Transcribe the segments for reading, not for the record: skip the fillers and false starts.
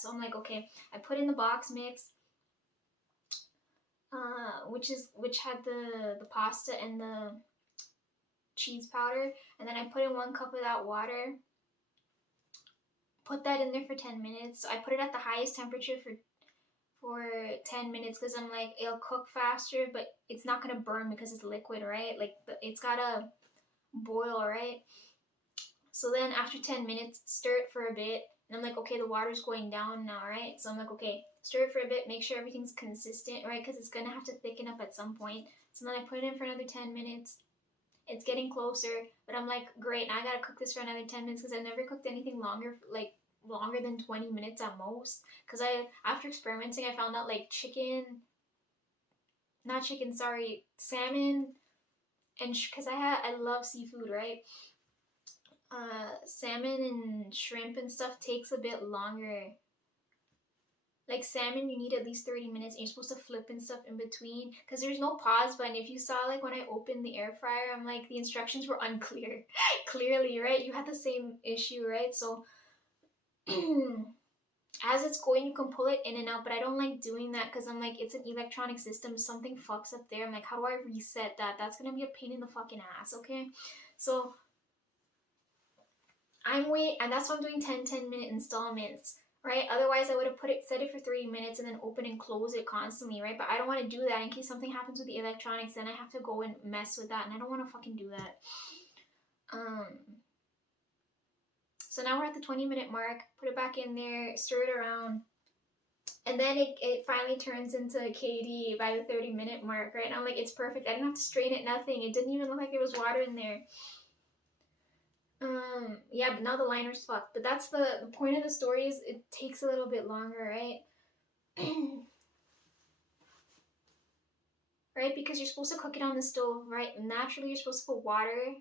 that. So I'm like, okay, I put in the box mix, which had the pasta and the cheese powder, and then I put in 1 cup of that water. Put that in there for 10 minutes. So I put it at the highest temperature for 10 minutes because I'm like, it'll cook faster, but it's not gonna burn because it's liquid, right? Like it's gotta boil, right? So then after 10 minutes, stir it for a bit. And I'm like, okay, the water's going down now, right? So I'm like, okay, stir it for a bit, make sure everything's consistent, right? Because it's gonna have to thicken up at some point. So then I put it in for another 10 minutes. It's getting closer, but I'm like, great, I gotta cook this for another 10 minutes because I've never cooked anything longer, like longer than 20 minutes at most. Because after experimenting, I found out like salmon, and because I love seafood, right? Salmon and shrimp and stuff takes a bit longer. Like salmon, you need at least 30 minutes, and you're supposed to flip and stuff in between because there's no pause button. If you saw, like, when I opened the air fryer, I'm like, the instructions were unclear. Clearly, right? You had the same issue, right? So as it's going, you can pull it in and out, but I don't like doing that because I'm like, it's an electronic system. Something fucks up there. I'm like, how do I reset that? That's gonna be a pain in the fucking ass, okay? So and that's why I'm doing 10-minute installments, right? Otherwise, I would have set it for 3 minutes and then open and close it constantly, right? But I don't want to do that in case something happens with the electronics. Then I have to go and mess with that, and I don't want to fucking do that. So now we're at the 20-minute mark. Put it back in there, stir it around, and then it finally turns into KD by the 30-minute mark, right? And I'm like, it's perfect. I didn't have to strain it, nothing. It didn't even look like there was water in there. Yeah, but now the liner's fucked. But that's the point of the story, is it takes a little bit longer, right? Right? Because you're supposed to cook it on the stove, right? Naturally, you're supposed to put water.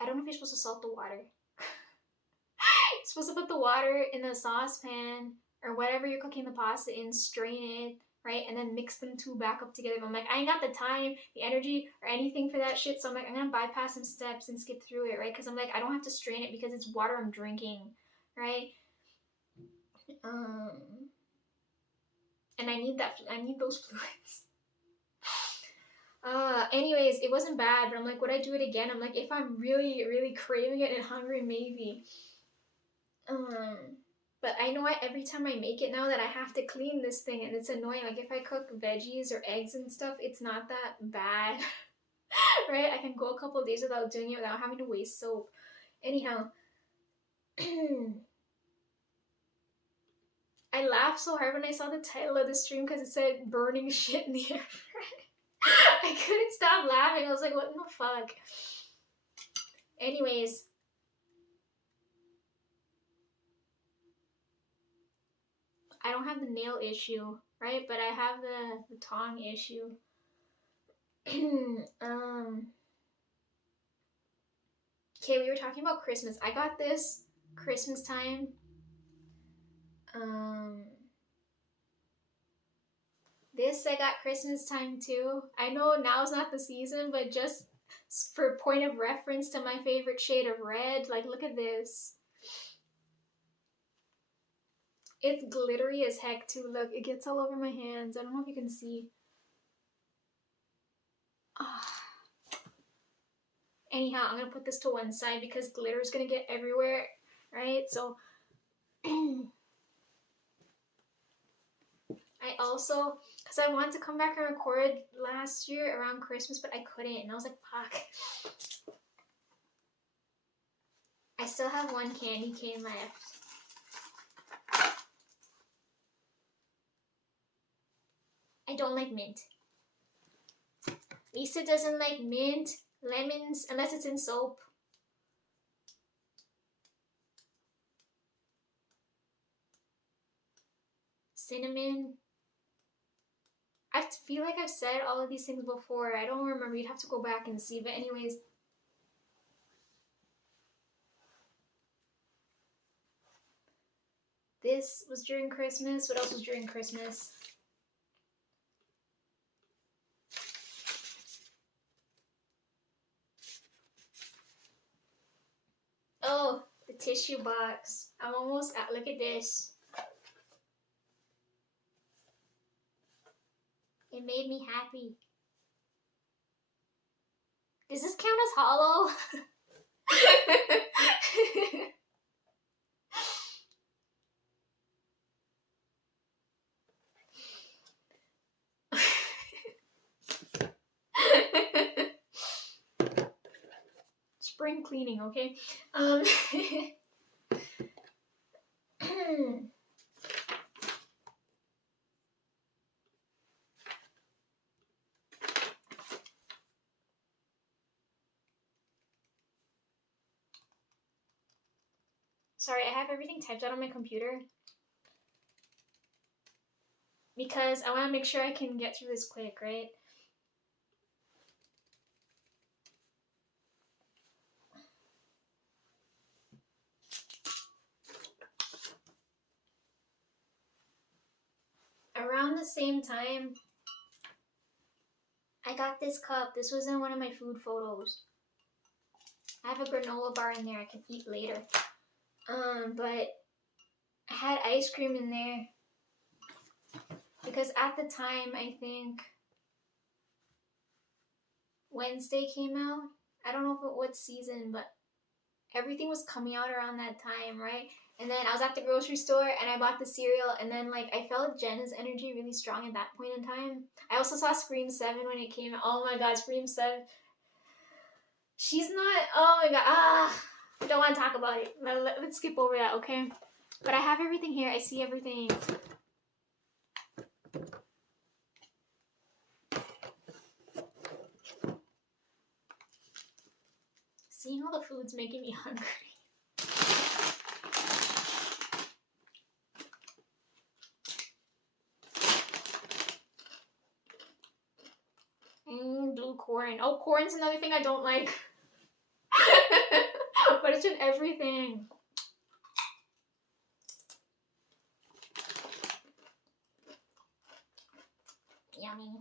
I don't know if you're supposed to salt the water. You're supposed to put the water in the saucepan or whatever you're cooking the pasta in, strain it, right? And then mix them two back up together. But I'm like, I ain't got the time, the energy, or anything for that shit. So I'm like, I'm gonna bypass some steps and skip through it, right? Because I'm like, I don't have to strain it because it's water I'm drinking, right? And I need those fluids. Anyways, it wasn't bad, but I'm like, would I do it again? I'm like, if I'm really, really craving it and hungry, maybe. But I know every time I make it now that I have to clean this thing, and it's annoying. Like if I cook veggies or eggs and stuff, it's not that bad, right? I can go a couple of days without doing it without having to waste soap. Anyhow, I laughed so hard when I saw the title of the stream because it said burning shit in the air fryer. I couldn't stop laughing. I was like, what in the fuck? Anyways. I don't have the nail issue, right? But I have the tong issue. Okay, we were talking about Christmas. I got this Christmas time. This I got Christmas time too. I know now's not the season, but just for point of reference to my favorite shade of red, like look at this. It's glittery as heck too. Look, it gets all over my hands. I don't know if you can see. Anyhow, I'm gonna put this to one side because glitter is gonna get everywhere, right? So I also, because I wanted to come back and record last year around Christmas, but I couldn't, and I was like, fuck. I still have one candy cane left. I don't like mint. Lisa doesn't like mint, lemons, unless it's in soap. Cinnamon. I feel like I've said all of these things before. I don't remember. You'd have to go back and see. But anyways. This was during Christmas. What else was during Christmas? Oh, the tissue box. I'm almost at, look at this. It made me happy. Does this count as hollow? Spring cleaning, okay? Sorry, I have everything typed out on my computer because I want to make sure I can get through this quick, right? Around the same time, I got this cup. This was in one of my food photos. I have a granola bar in there I can eat later. But I had ice cream in there because at the time, I think Wednesday came out. I don't know what season, but everything was coming out around that time, right? And then I was at the grocery store and I bought the cereal, and then like I felt Jenna's energy really strong at that point in time. I also saw Scream 7 when it came out. Oh my god, Scream 7. She's not, oh my god, I don't want to talk about it. Let's skip over that, okay? But I have everything here. I see everything. Seeing all the food's making me hungry. Blue corn. Oh, corn's another thing I don't like. But it's in everything. Yummy.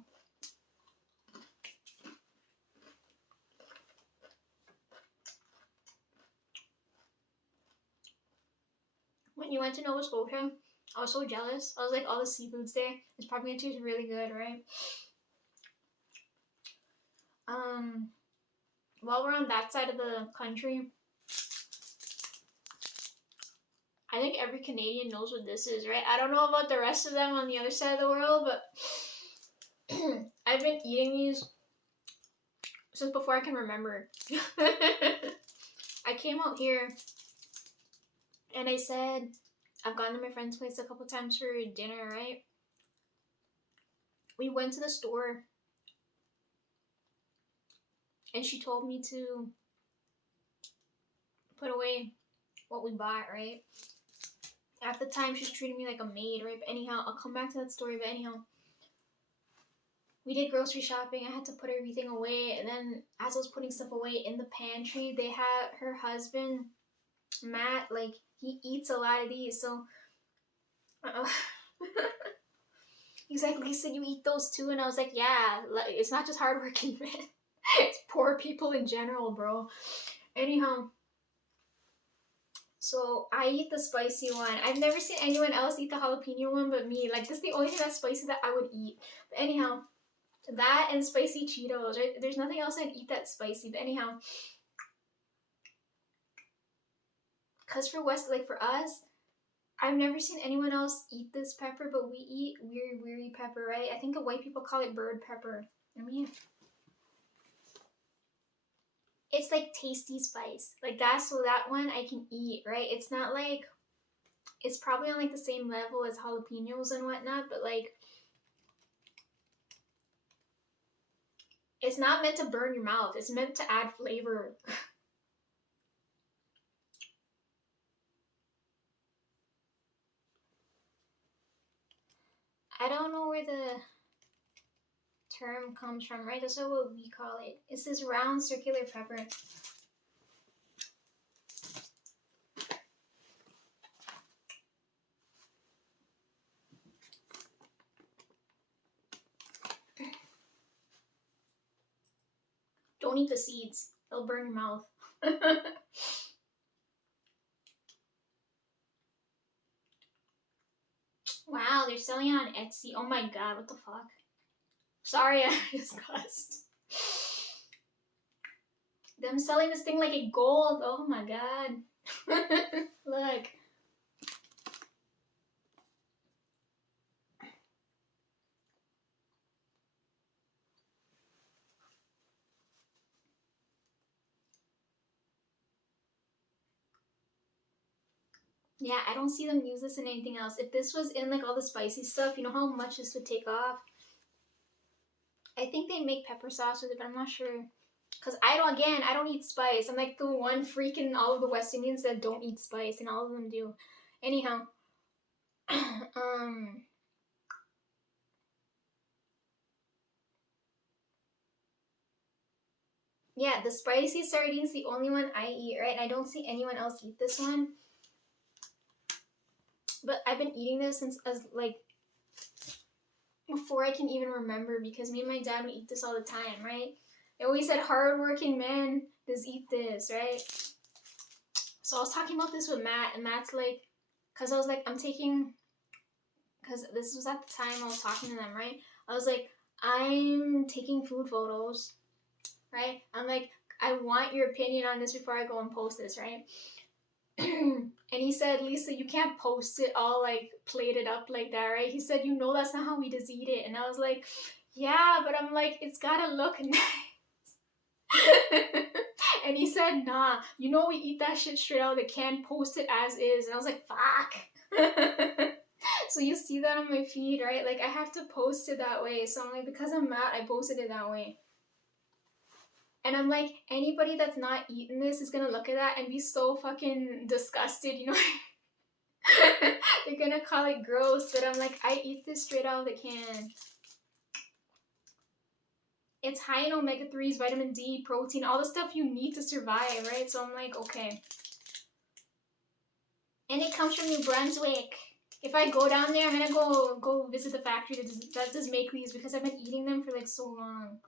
When you went to Nova Scotia, I was so jealous. I was like, all the seafood's there. It's probably gonna taste really good, right? While we're on that side of the country, I think every Canadian knows what this is, right? I don't know about the rest of them on the other side of the world, but I've been eating these since before I can remember. I came out here and I said, I've gone to my friend's place a couple times for dinner, right? We went to the store and she told me to put away what we bought, right? At the time, she was treating me like a maid, right? But anyhow, I'll come back to that story, but anyhow, we did grocery shopping. I had to put everything away, and then as I was putting stuff away in the pantry, they had her husband, Matt, like, he eats a lot of these, so he's like, Lisa, you eat those too? And I was like, yeah, like, it's not just hardworking men. It's poor people in general, bro. Anyhow, so I eat the spicy one. I've never seen anyone else eat the jalapeno one but me. Like, this is the only thing that's spicy that I would eat. But anyhow, that and spicy Cheetos, right? There's nothing else I'd eat that's spicy. But anyhow, because for us, I've never seen anyone else eat this pepper, but we eat weary pepper, right? I think the white people call it bird pepper. I mean, it's like tasty spice. Like, so that one I can eat, right? It's not like, it's probably on like the same level as jalapenos and whatnot, but like, it's not meant to burn your mouth. It's meant to add flavor. I don't know where the term comes from, right? That's not what we call it. It's this round circular pepper. Don't eat the seeds. They'll burn your mouth. Wow, they're selling it on Etsy. Oh my god, what the fuck? Sorry, I discussed. Them selling this thing like a gold. Oh my god. Look. Yeah, I don't see them use this in anything else. If this was in like all the spicy stuff, you know how much this would take off? I think they make pepper sauce with it, but I'm not sure. Cause I don't eat spice. I'm like the one freak in all of the West Indians that don't eat spice, and all of them do. Anyhow, um, yeah, the spicy sardines the only one I eat, right? And I don't see anyone else eat this one. But I've been eating this since as like before I can even remember, because me and my dad would eat this all the time, right? They always said hardworking men just eat this, right? So I was talking about this with Matt, and Matt's like, because I was like, because this was at the time I was talking to them, right? I was like, I'm taking food photos, right? I'm like, I want your opinion on this before I go and post this, right? And he said, Lisa, you can't post it all like plated up like that, right? He said, you know, that's not how we just eat it. And I was like, yeah, but I'm like, it's gotta look nice. And he said, nah, you know, we eat that shit straight out of the can, post it as is. And I was like, fuck. So you see that on my feed, right? Like I have to post it that way. So I'm like, because I'm mad, I posted it that way. And I'm like, anybody that's not eating this is gonna look at that and be so fucking disgusted, you know? They're gonna call it gross, but I'm like, I eat this straight out of the can. It's high in omega-3s, vitamin D, protein, all the stuff you need to survive, right? So I'm like, okay. And it comes from New Brunswick. If I go down there, I'm gonna go visit the factory that does make these, because I've been eating them for like so long.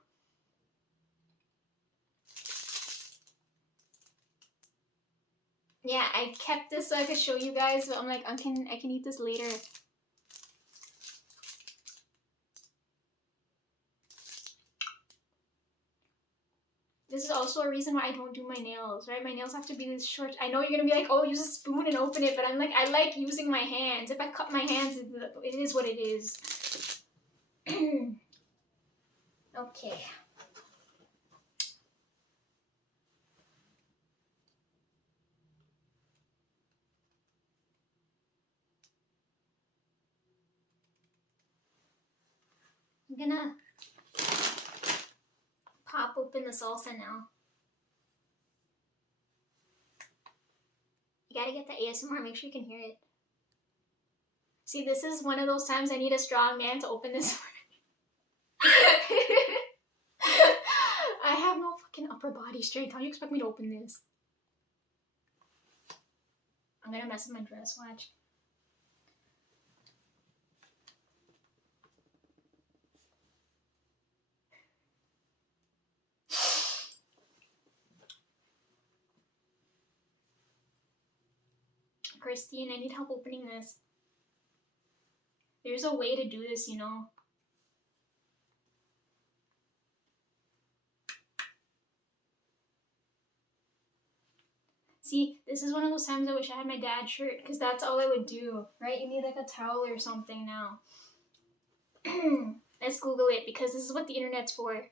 Yeah, I kept this so I could show you guys, but I'm like, I can eat this later. This is also a reason why I don't do my nails, right? My nails have to be this short. I know you're gonna be like, oh, use a spoon and open it, but I'm like, I like using my hands. If I cut my hands, it is what it is. Okay. I'm gonna pop open the salsa now. You gotta get the ASMR, make sure you can hear it. See, this is one of those times I need a strong man to open this. I have no fucking upper body strength. How do you expect me to open this? I'm gonna mess with my dress, watch. Christine, I need help opening this. There's a way to do this, you know. See, this is one of those times I wish I had my dad's shirt, because that's all I would do, right? You need like a towel or something now. Let's Google it, because this is what the internet's for.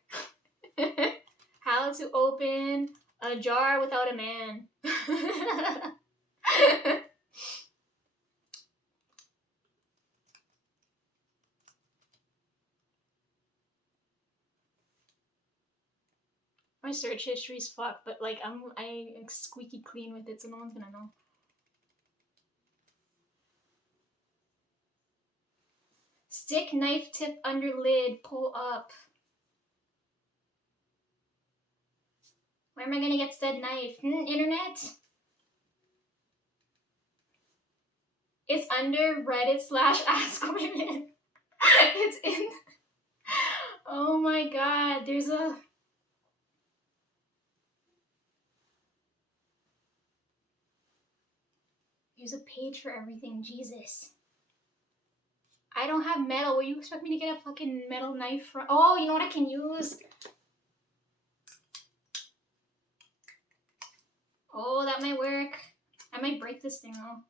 How to open a jar without a man. My search history's fucked, but like I'm squeaky clean with it, so no one's gonna know. Stick knife tip under lid, pull up. Where am I gonna get said knife? Internet? It's under Reddit / Ask Women. It's in. Oh my god, there's a page for everything. Jesus. I don't don't have metal. Where you expect me to get a fucking metal knife from? Oh, you know what I can use? Oh, that might work. I might break this thing though.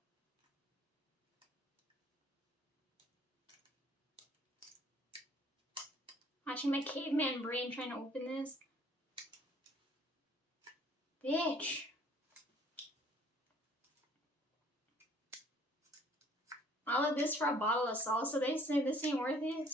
Watching my caveman brain trying to open this. Bitch. All of this for a bottle of salsa. They say this ain't worth it.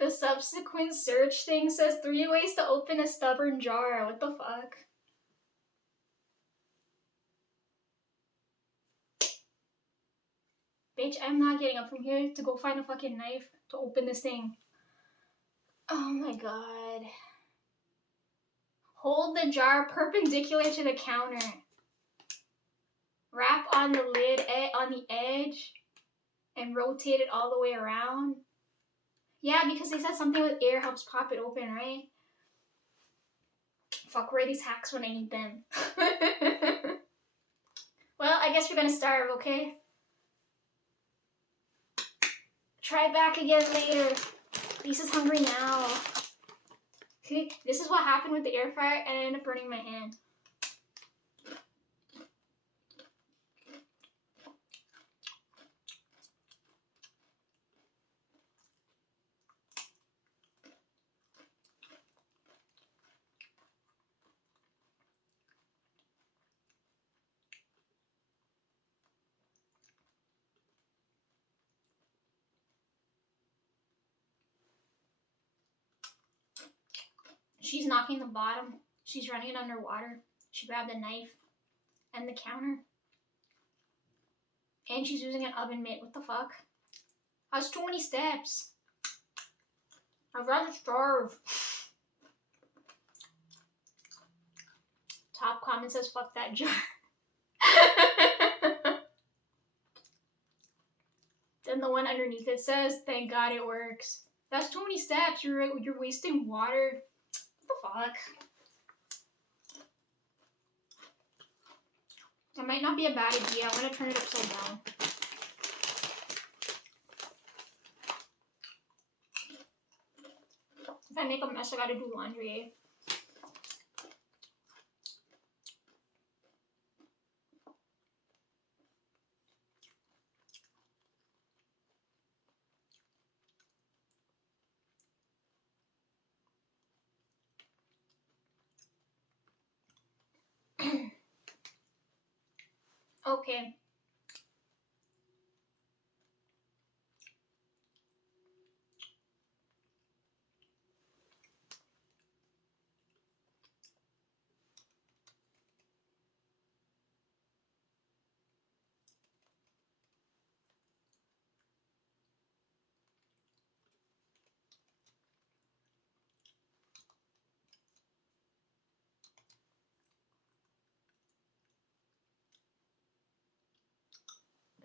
The subsequent search thing says 3 ways to open a stubborn jar. What the fuck? Bitch, I'm not getting up from here to go find a fucking knife to open this thing. Oh my god. Hold the jar perpendicular to the counter. Wrap on the lid on the edge and rotate it all the way around. Yeah, because they said something with air helps pop it open, right? Fuck, where are these hacks when I need them? Well, I guess we're gonna starve, okay? Try back again later. Lisa's hungry now. This is what happened with the air fryer, and I ended up burning my hand. She's knocking the bottom. She's running it underwater. She grabbed a knife and the counter. And she's using an oven mitt. What the fuck? That's too many steps. I'd rather starve. Top comment says, fuck that jar. Then the one underneath it says, thank God it works. That's too many steps. You're wasting water. What the fuck? That might not be a bad idea. I'm gonna turn it upside down. If I make a mess, I gotta do laundry, eh? Okay.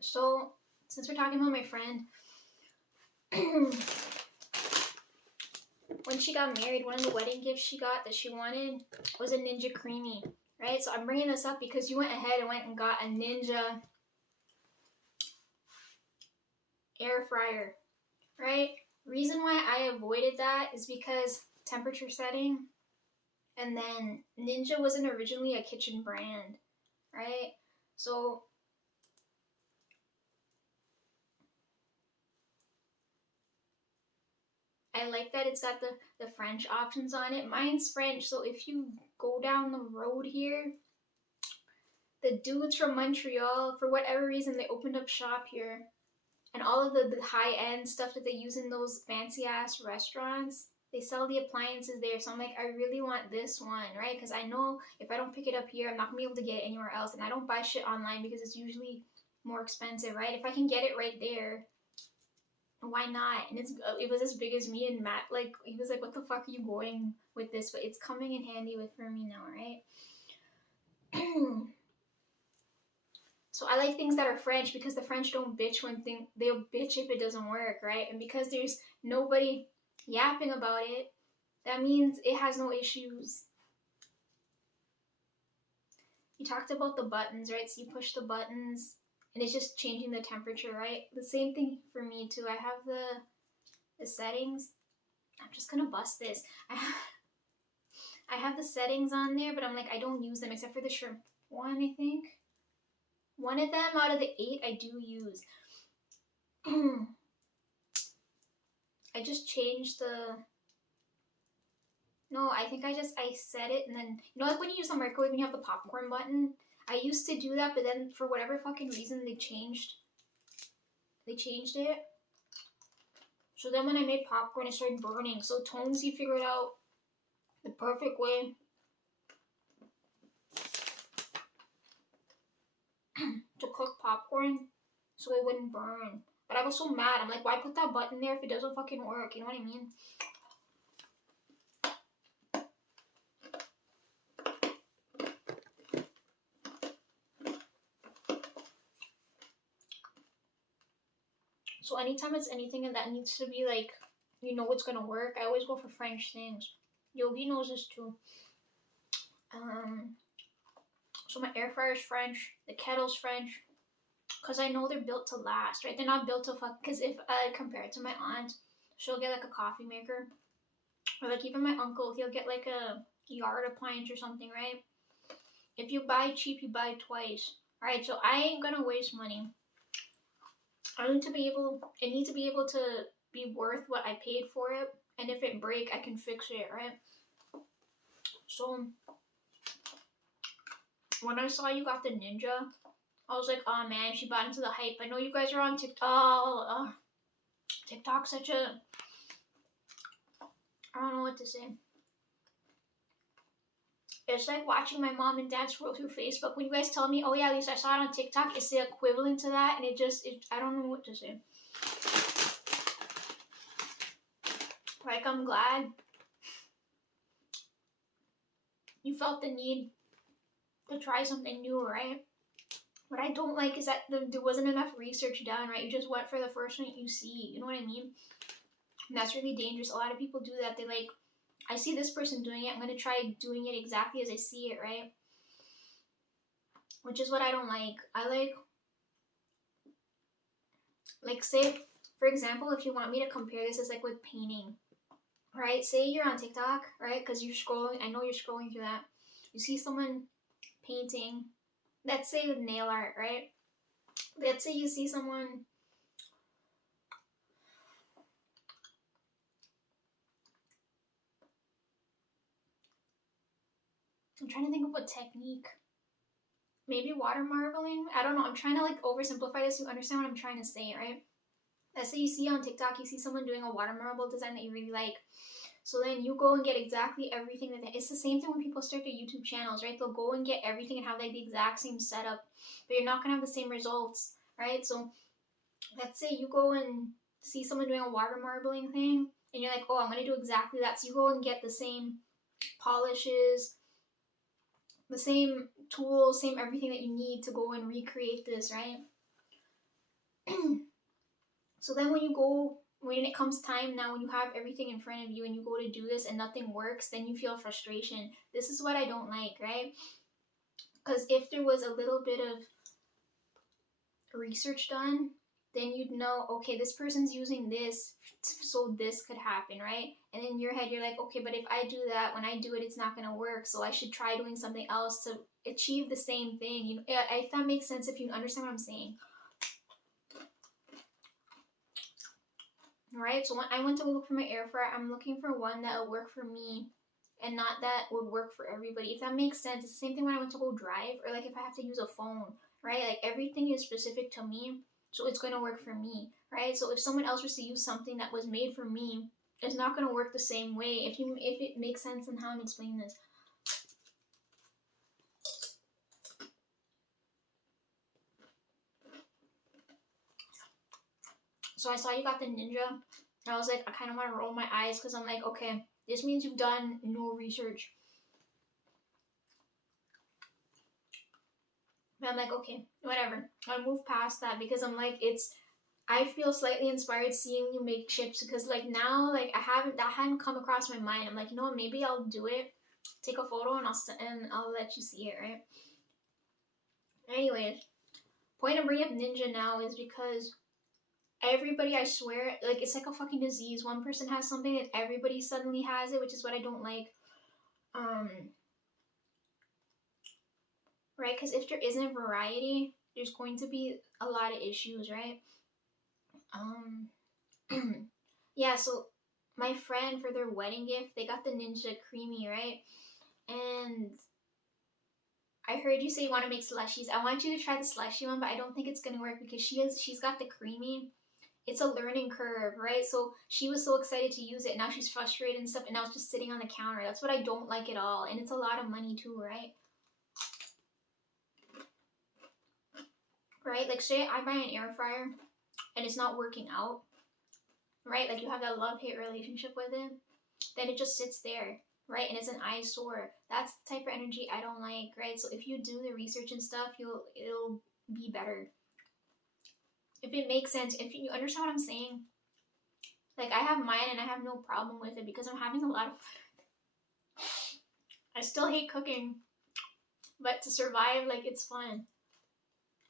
So, since we're talking about my friend, when she got married, one of the wedding gifts she got that she wanted was a Ninja Creami, right? So I'm bringing this up because you went ahead and went and got a Ninja air fryer, right? Reason why I avoided that is because temperature setting, and then Ninja wasn't originally a kitchen brand, right? So I like that it's got the French options on it. Mine's French, so if you go down the road here, the dudes from Montreal, for whatever reason, they opened up shop here. And all of the high-end stuff that they use in those fancy-ass restaurants, they sell the appliances there. So I'm like, I really want this one, right? Because I know if I don't pick it up here, I'm not going to be able to get it anywhere else. And I don't buy shit online because it's usually more expensive, right? If I can get it right there, why not? And it was as big as me, and Matt, like, he was like, what the fuck are you going with this? But it's coming in handy for me now, right? So I like things that are French because the French don't bitch they'll bitch if it doesn't work, right? And because there's nobody yapping about it, that means it has no issues. he talked about the buttons, right? So you push the buttons and it's just changing the temperature, right? The same thing for me too. I have the settings. I'm just gonna bust this. I have the settings on there, but I'm like, I don't use them except for the shrimp one, I think. One of them out of the 8 I do use. I just changed the... No, I think I set it and then... You know, like when you use the microwave and you have the popcorn button? I used to do that, but then for whatever fucking reason they changed it. So then when I made popcorn, it started burning. So Tonesy figured out the perfect way to cook popcorn so it wouldn't burn. But I was so mad. I'm like, why put that button there if it doesn't fucking work? You know what I mean? So anytime it's anything that needs to be like, you know it's gonna work, I always go for French things. Yogi knows this too. So my air fryer is French, the kettle's French, because I know they're built to last, right? They're not built to fuck, because if I compare it to my aunt, she'll get like a coffee maker, or like even my uncle, he'll get like a yard appliance or something, right? If you buy cheap, you buy twice. Alright, so I ain't gonna waste money. It needs to be able to be worth what I paid for it, and if it break, I can fix it, right? So when I saw you got the Ninja, I was like, oh man, she bought into the hype. I know you guys are on TikTok. TikTok's such a... I don't know what to say. It's like watching my mom and dad scroll through Facebook. When you guys tell me, oh yeah, at least I saw it on TikTok, it's the equivalent to that, and I don't know what to say. Like, I'm glad you felt the need to try something new, right? What I don't like is that there wasn't enough research done, right? You just went for the first one you see, you know what I mean? And that's really dangerous. A lot of people do that. They like, I see this person doing it, I'm gonna try doing it exactly as I see it, right? Which is what I don't like. I like say, for example, if you want me to compare this as like with painting, right? Say you're on TikTok, right? Because you're scrolling, I know you're scrolling through that. You see someone painting, let's say with nail art, right? Let's say you see someone I'm trying to think of what technique. Maybe water marbling? I don't know. I'm trying to like oversimplify this so you understand what I'm trying to say, right? Let's say you see on TikTok, you see someone doing a water marble design that you really like. So then you go and get exactly everything that it's the same thing when people start their YouTube channels, right? They'll go and get everything and have like the exact same setup, but you're not gonna have the same results, right? So let's say you go and see someone doing a water marbling thing and you're like, oh, I'm gonna do exactly that. So you go and get the same polishes, the same tools, same everything that you need to go and recreate this, right? So then when it comes time now, when you have everything in front of you and you go to do this and nothing works, then you feel frustration. This is what I don't like, right? Because if there was a little bit of research done, then you'd know, okay, this person's using this, so this could happen, right? And in your head, you're like, okay, but if I do that, when I do it, it's not going to work, so I should try doing something else to achieve the same thing. You know, if that makes sense, if you understand what I'm saying. Right, so when I went to look for my air fryer, I'm looking for one that will work for me and not that would work for everybody. If that makes sense, it's the same thing when I went to go drive or like if I have to use a phone, right? Like everything is specific to me, so it's going to work for me, right? So if someone else was to use something that was made for me, it's not going to work the same way. If it makes sense in how I'm explaining this. So I saw you got the Ninja. I was like, I kind of want to roll my eyes because I'm like, okay, this means you've done no research. But I'm like, okay, whatever. I'll move past that because I'm like, I feel slightly inspired seeing you make chips because like now, like that hadn't come across my mind. I'm like, you know what, maybe I'll do it. Take a photo and I'll let you see it, right? Anyways, point of bringing up Ninja now is because everybody, I swear, like it's like a fucking disease. One person has something and everybody suddenly has it, which is what I don't like. Um, right? Because if there isn't variety, there's going to be a lot of issues, right? Um, yeah. So my friend for their wedding gift, they got the Ninja Creamy, right? And I heard you say you want to make slushies. I want you to try the slushy one, but I don't think it's gonna work because she's got the creamy. It's a learning curve, right? So she was so excited to use it. Now she's frustrated and stuff, and now it's just sitting on the counter. That's what I don't like at all, and it's a lot of money too, right? Right? Like say I buy an air fryer and it's not working out, right? Like you have that love-hate relationship with it, then it just sits there, right? And it's an eyesore. That's the type of energy I don't like, right? So if you do the research and stuff, it'll be better. If it makes sense, if you understand what I'm saying. Like I have mine and I have no problem with it because I'm having a lot of fun. I still hate cooking, but to survive, like it's fun.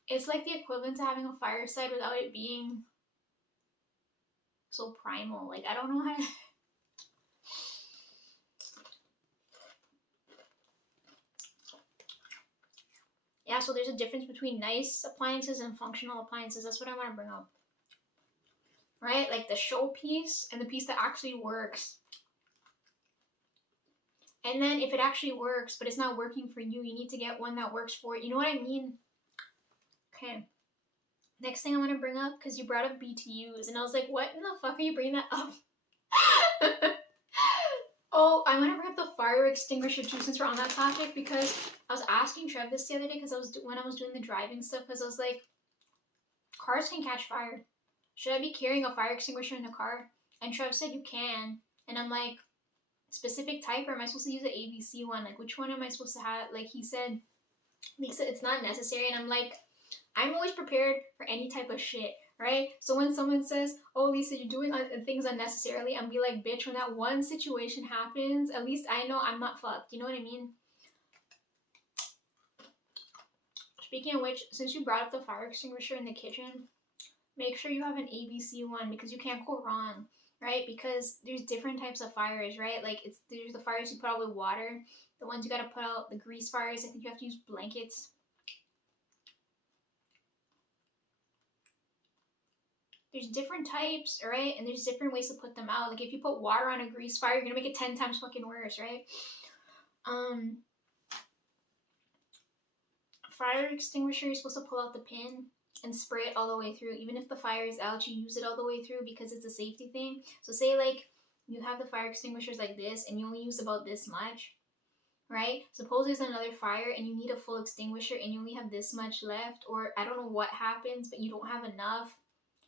It's like the equivalent to having a fireside without it being so primal. Like I don't know how to yeah, so there's a difference between nice appliances and functional appliances. That's what I want to bring up. Right? Like the showpiece and the piece that actually works. And then if it actually works, but it's not working for you, you need to get one that works for it. You know what I mean? Okay. Next thing I want to bring up, because you brought up BTUs, and I was like, what in the fuck are you bringing that up? Oh, I want to bring up the fire extinguisher too, since we're on that topic, because I was asking Trev this the other day, because when I was doing the driving stuff, because I was like, cars can catch fire. Should I be carrying a fire extinguisher in the car? And Trev said you can, and I'm like, specific type, or am I supposed to use the ABC one? Like, which one am I supposed to have? Like, he said it's not necessary, and I'm like, I'm always prepared for any type of shit, right? So when someone says, "Oh, Lisa, you're doing things unnecessarily," I'm be like, "Bitch, when that one situation happens, at least I know I'm not fucked." You know what I mean? Speaking of which, since you brought up the fire extinguisher in the kitchen, make sure you have an ABC one because you can't go wrong, right? Because there's different types of fires, right? Like there's the fires you put out with water, the ones you gotta put out, the grease fires. I think you have to use blankets. There's different types, right? And there's different ways to put them out. Like if you put water on a grease fire, you're gonna make it 10 times fucking worse, right? Fire extinguisher, you're supposed to pull out the pin and spray it all the way through. Even if the fire is out, you use it all the way through because it's a safety thing. So say like you have the fire extinguishers like this and you only use about this much, right? Suppose there's another fire and you need a full extinguisher and you only have this much left, or I don't know what happens, but you don't have enough.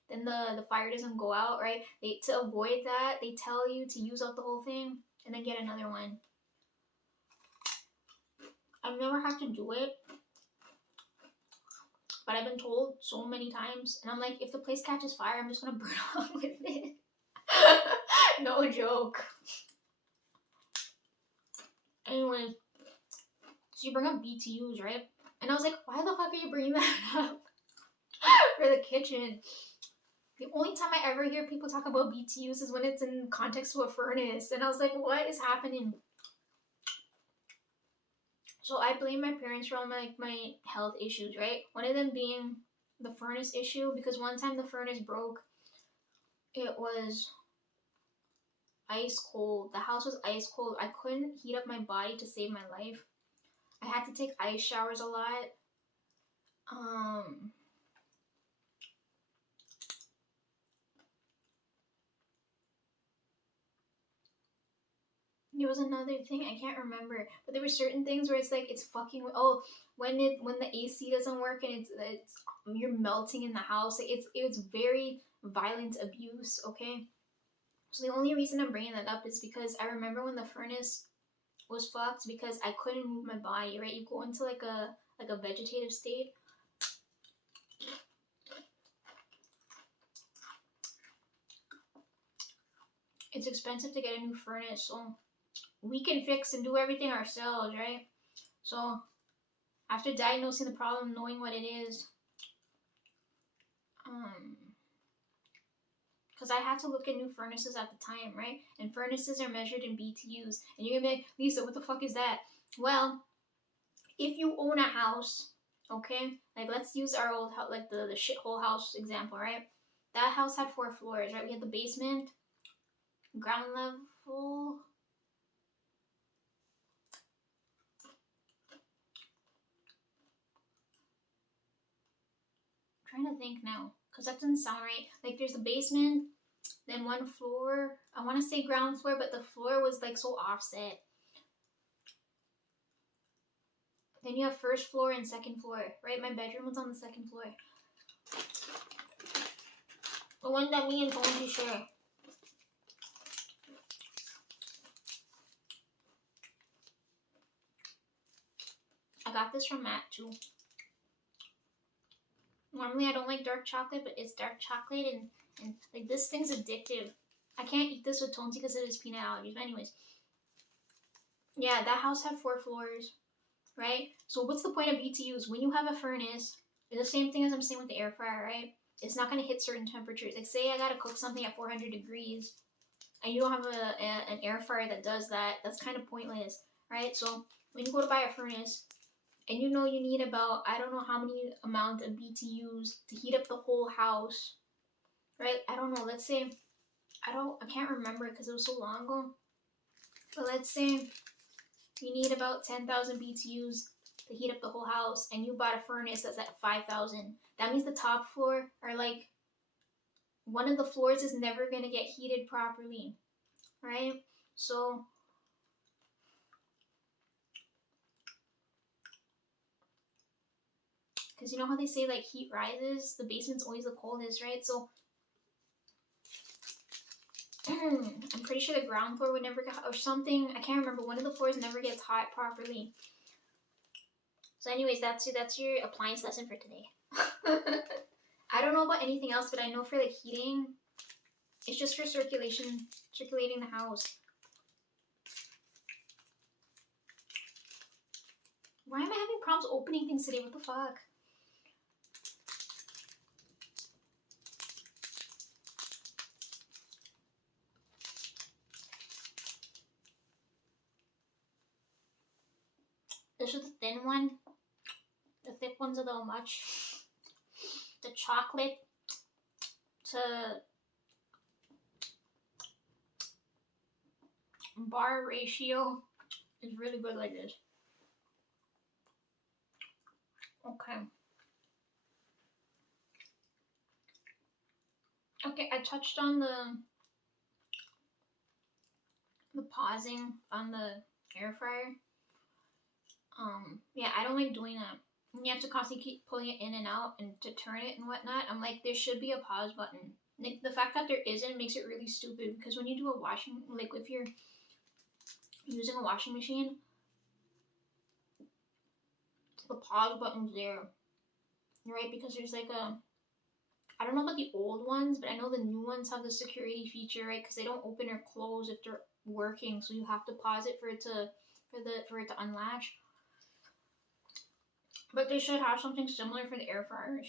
Then the fire doesn't go out, right? To avoid that, they tell you to use up the whole thing and then get another one. I've never had to do it, but I've been told so many times, and I'm like, if the place catches fire, I'm just gonna burn off with it. No joke. Anyway, so you bring up BTUs, right? And I was like, why the fuck are you bringing that up for the kitchen? The only time I ever hear people talk about BTUs is when it's in context to a furnace, and I was like, what is happening? So I blame my parents for all my health issues, right? One of them being the furnace issue, because one time the furnace broke. It was ice cold. The house was ice cold. I couldn't heat up my body to save my life. I had to take ice showers a lot. There was another thing I can't remember, but there were certain things where it's like it's fucking. Oh, when the AC doesn't work and it's you're melting in the house. Like it's very violent abuse. Okay, so the only reason I'm bringing that up is because I remember when the furnace was fucked because I couldn't move my body. Right, you go into like a vegetative state. It's expensive to get a new furnace, so we can fix and do everything ourselves, right? So After diagnosing the problem, knowing what it is, because I had to look at new furnaces at the time, right? And furnaces are measured in BTUs. And you're gonna be like, Lisa, what the fuck is that? Well, if you own a house, okay, like let's use our old house, like the shithole house example, right? That house had 4 floors, right? We had the basement, ground level. I'm trying to think now, because that doesn't sound right. Like there's the basement, then 1 floor. I want to say ground floor, but the floor was like so offset. Then you have first floor and second floor, right? My bedroom was on the second floor. The one that me and Tony share. I got this from Matt too. Normally I don't like dark chocolate, but it's dark chocolate and like this thing's addictive. I can't eat this with Tonsi because it has peanut allergies. But anyways, yeah, that house had 4 floors, right? So what's the point of BTUs? When you have a furnace, it's the same thing as I'm saying with the air fryer, right? It's not going to hit certain temperatures. Like say I got to cook something at 400 degrees and you don't have an air fryer that does that, that's kind of pointless, right? So when you go to buy a furnace and you know you need about, I don't know how many amount of BTUs to heat up the whole house, right? I don't know, let's say, I can't remember because it was so long ago, but let's say you need about 10,000 BTUs to heat up the whole house and you bought a furnace that's at 5,000. That means the top floor are like, one of the floors is never going to get heated properly, right? So because you know how they say like heat rises, the basement's always the coldest, right? So I'm pretty sure the ground floor would never get hot, or something. I can't remember. One of the floors never gets hot properly. So anyways, that's your appliance lesson for today. I don't know about anything else, but I know for like heating, it's just for circulating the house. Why am I having problems opening things today? What the fuck? This is the thin one. The thick ones are the much. The chocolate to bar ratio is really good like this. Okay. Okay, I touched on the pausing on the air fryer. Yeah, I don't like doing that. You have to constantly keep pulling it in and out and to turn it and whatnot. I'm like, there should be a pause button. Like, the fact that there isn't makes it really stupid because when you do a washing, like if you're using a washing machine, the pause button's there, right? Because there's like a, I don't know about the old ones, but I know the new ones have the security feature, right? Because they don't open or close if they're working, so you have to pause it for it to unlatch. But they should have something similar for the air fryers.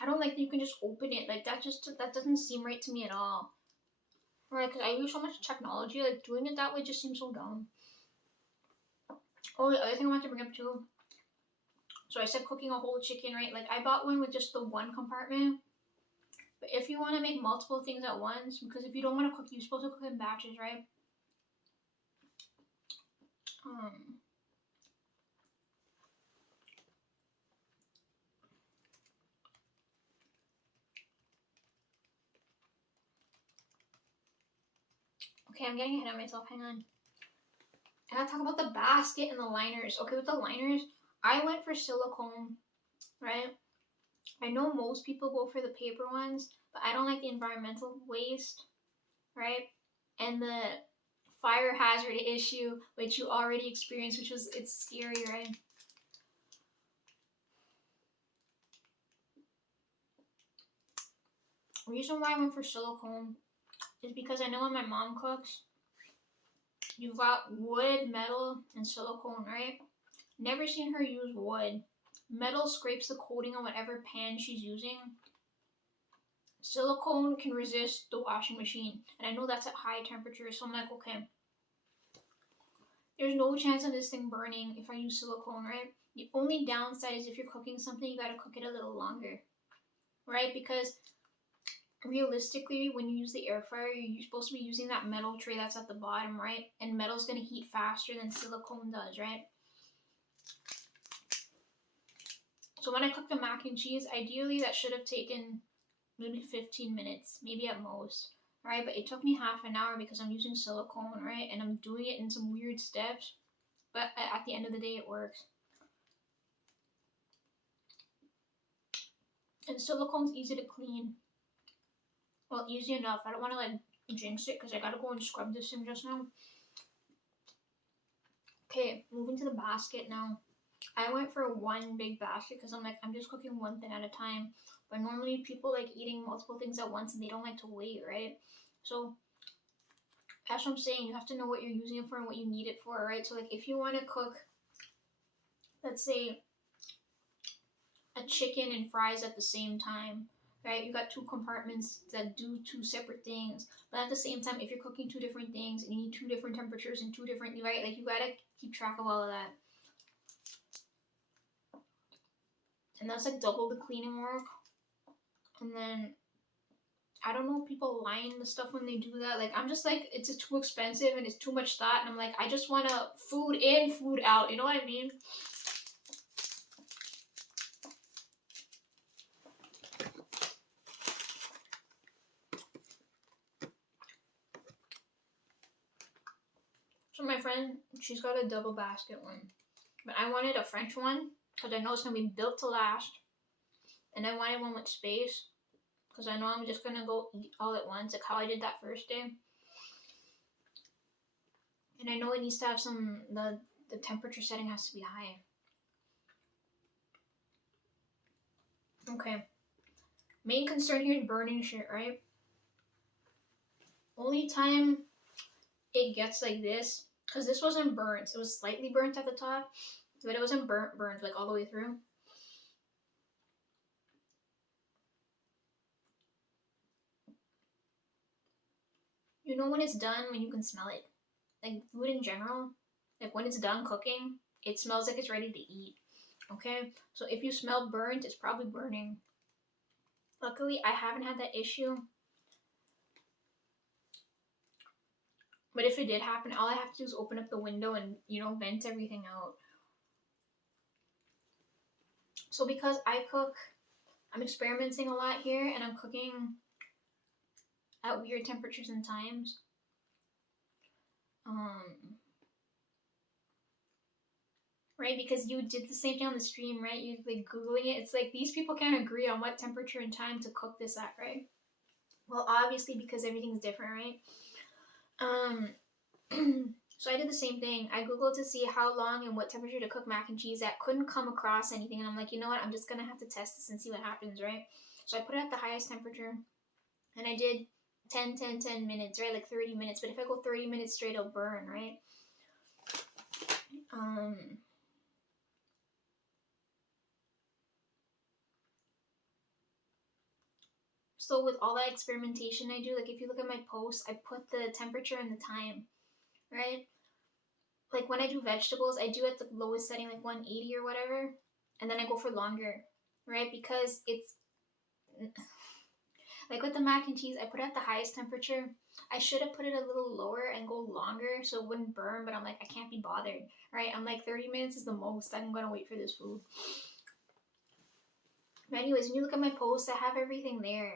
I don't like that you can just open it like that. That doesn't seem right to me at all. Right? Because I use so much technology, like doing it that way just seems so dumb. Oh, the other thing I want to bring up too. So I said cooking a whole chicken, right? Like I bought one with just the one compartment. But if you want to make multiple things at once, because if you don't want to cook, you're supposed to cook in batches, right? Okay, I'm getting ahead of myself. Hang on. I gotta talk about the basket and the liners. Okay, with the liners, I went for silicone, right? I know most people go for the paper ones, but I don't like the environmental waste, right? And the fire hazard issue, which you already experienced, which was, it's scary, right? The reason why I went for silicone is because I know when my mom cooks, You've got wood, metal, and silicone, right? Never seen her use wood. Metal scrapes the coating on whatever pan she's using. Silicone can resist the washing machine. And I know that's at high temperature, so I'm like, okay, there's no chance of this thing burning if I use silicone, right? The only downside is if you're cooking something, you gotta cook it a little longer, right? Because realistically, when you use the air fryer, you're supposed to be using that metal tray that's at the bottom, right? And metal's gonna heat faster than silicone does, right? So when I cook the mac and cheese, ideally that should have taken maybe 15 minutes, maybe at most, right? But it took me half an hour because I'm using silicone, right? And I'm doing it in some weird steps, but at the end of the day, it works. And silicone's easy to clean. Well, easy enough. I don't want to like jinx it because I gotta go and scrub this thing just now. Okay, moving to the basket now. I went for one big basket because I'm just cooking one thing at a time. But normally people like eating multiple things at once and they don't like to wait, right? So that's what I'm saying. You have to know what you're using it for and what you need it for, right? So like if you want to cook, let's say, a chicken and fries at the same time, right? You got two compartments that do two separate things. But at the same time, if you're cooking two different things and you need two different temperatures and two different, right? Like you gotta keep track of all of that. And that's like double the cleaning work. And then I don't know, people line the stuff when they do that. Like I'm just like, it's too expensive and it's too much thought. And I'm like, I just want to food in, food out. You know what I mean? So my friend, she's got a double basket one. But I wanted a French one because I know it's going to be built to last. And I wanted one with space because I know I'm just going to go eat all at once, like how I did that first day. And I know it needs to have the temperature setting has to be high. Okay. Main concern here is burning shit, right? Only time it gets like this, because this wasn't burnt. It was slightly burnt at the top, but it wasn't burnt like all the way through. You know when it's done, when you can smell it. Like food in general, like when it's done cooking, it smells like it's ready to eat. Okay? So if you smell burnt, it's probably burning. Luckily, I haven't had that issue. But if it did happen, all I have to do is open up the window and, vent everything out. So because I cook, I'm experimenting a lot here and I'm cooking at weird temperatures and times. Right? Because you did the same thing on the stream, right? You like Googling it. It's like these people can't agree on what temperature and time to cook this at, right? Well, obviously because everything's different, right? So I did the same thing. I Googled to see how long and what temperature to cook mac and cheese at. Couldn't come across anything. And I'm like, you know what? I'm just going to have to test this and see what happens, right? So I put it at the highest temperature. And I did 10 minutes, right? Like 30 minutes. But if I go 30 minutes straight, it'll burn, right? So with all that experimentation I do, like if you look at my posts, I put the temperature and the time, right? Like when I do vegetables, I do at the lowest setting, like 180 or whatever, and then I go for longer, right? Because it's like with the mac and cheese, I put it at the highest temperature. I should have put it a little lower and go longer so it wouldn't burn, but I'm like, I can't be bothered, right? I'm like, 30 minutes is the most I'm gonna wait for this food. But anyways, when you look at my posts, I have everything there.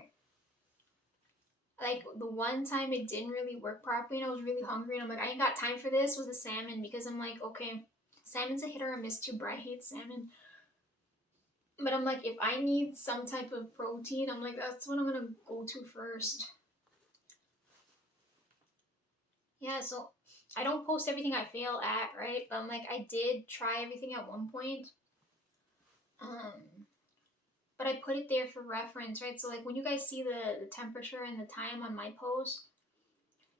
Like the one time it didn't really work properly and I was really hungry and I'm like, I ain't got time for this, was the salmon, because I'm like, okay, salmon's a hit or a miss too. Bri hates salmon. But I'm like, if I need some type of protein, I'm like, that's what I'm gonna go to first. Yeah, so I don't post everything I fail at, right? But I'm like, I did try everything at one point. But I put it there for reference, right? So like when you guys see the temperature and the time on my post,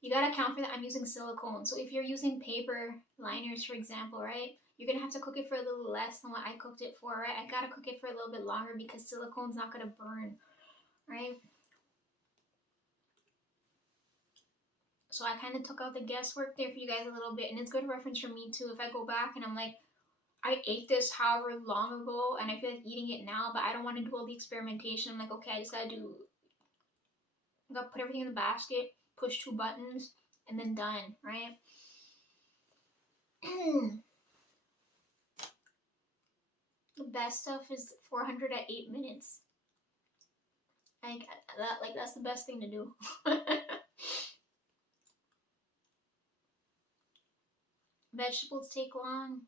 you gotta account for that I'm using silicone. So if you're using paper liners, for example, right, you're gonna have to cook it for a little less than what I cooked it for, right? I gotta cook it for a little bit longer because silicone's not gonna burn, right? So I kind of took out the guesswork there for you guys a little bit, and it's good reference for me too. If I go back and I'm like, I ate this however long ago, and I feel like eating it now, but I don't want to do all the experimentation. I'm like, okay, I gotta put everything in the basket, push 2 buttons, and then done, right? The best stuff is 400 at 8 minutes. That's the best thing to do. Vegetables take long.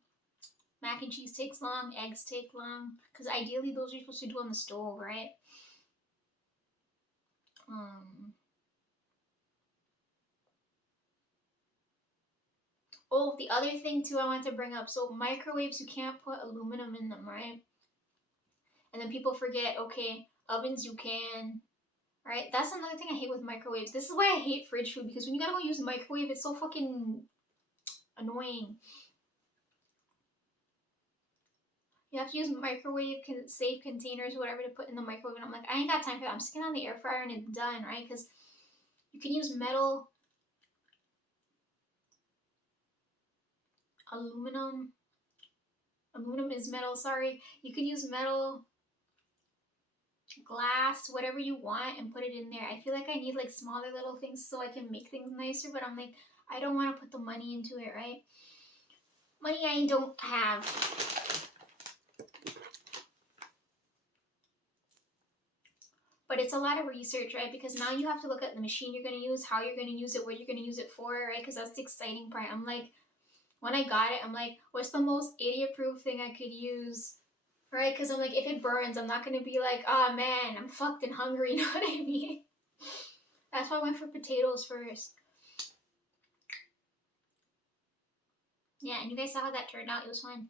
Mac and cheese takes long. Eggs take long. Because ideally, those are supposed to do on the stove, right? Oh, the other thing too I want to bring up. So microwaves, you can't put aluminum in them, right? And then people forget, okay, ovens you can, right? That's another thing I hate with microwaves. This is why I hate fridge food, because when you gotta go use a microwave, it's so fucking annoying. You have to use microwave safe containers, whatever, to put in the microwave. And I'm like, I ain't got time for that. I'm sticking on the air fryer and it's done, right? Because you can use metal, aluminum. Aluminum is metal, sorry. You can use metal, glass, whatever you want, and put it in there. I feel like I need like smaller little things so I can make things nicer, but I'm like, I don't want to put the money into it, right? Money I don't have. But it's a lot of research, right? Because now you have to look at the machine you're going to use, how you're going to use it, what you're going to use it for, right? Because that's the exciting part. I'm like, when I got it, I'm like, what's the most idiot-proof thing I could use, right? Because I'm like, if it burns, I'm not going to be like, oh man, I'm fucked and hungry, you know what I mean? That's why I went for potatoes first. Yeah, and you guys saw how that turned out. It was fun.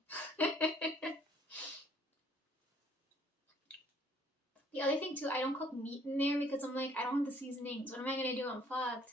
The other thing too, I don't cook meat in there because I'm like, I don't have the seasonings. What am I gonna do? I'm fucked.